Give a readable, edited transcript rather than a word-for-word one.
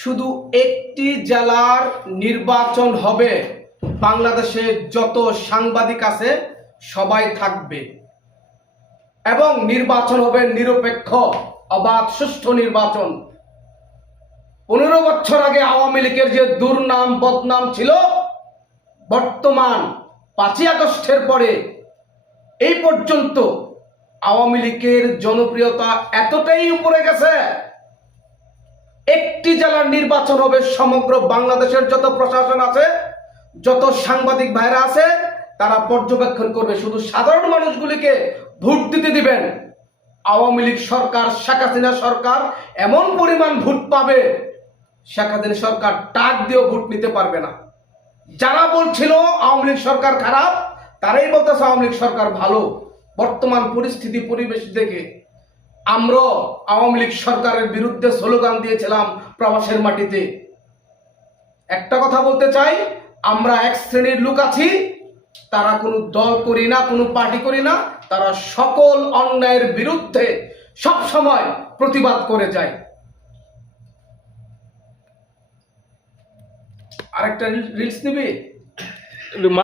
শুধু একটি জেলার নির্বাচন হবে, বাংলাদেশে যত সাংবাদিক আছে সবাই থাকবে এবং নির্বাচন হবে নিরপেক্ষ, অবাধ, সুষ্ঠু নির্বাচন। 15 বছর আগে আওয়ামী লীগের যে দুর্নাম বদনাম ছিল, বর্তমান 5ই আগস্টের পরে এই পর্যন্ত আওয়ামী লীগের জনপ্রিয়তা এতটাই উপরে গেছে, একটি জেলার নির্বাচন হবে, সমগ্র বাংলাদেশের যত প্রশাসন আছে, যত সাংবাদিক ভাইরা আছে, তারা পর্যবেক্ষণ করবে। শুধু সাধারণ মানুষগুলিকে ভোট দিতে দিবেন। আওয়ামী লীগ সরকার, শেখ হাসিনা সরকার এমন পরিমাণ ভোট পাবে, শেখ হাসিনা সরকার টাক দিয়েও ভোট নিতে পারবে না। যারা বলছিল আওয়ামী লীগ সরকার খারাপ, তারাই বলতেছে আওয়ামী লীগ সরকার ভালো। বর্তমান পরিস্থিতি পরিবেশ দেখে আমরা আওয়ামী লীগ সরকারের বিরুদ্ধে স্লোগান দিয়েছিলাম প্রবাসের মাটিতে। একটা কথা বলতে চাই, আমরা এক শ্রেণীর লোক আছি, তারা কোনো দল করি না, কোনো পার্টি করি না, তারা সকল অন্যায়ের বিরুদ্ধে সব সময় প্রতিবাদ করে যায়। আরেকটা রিলস নিবি?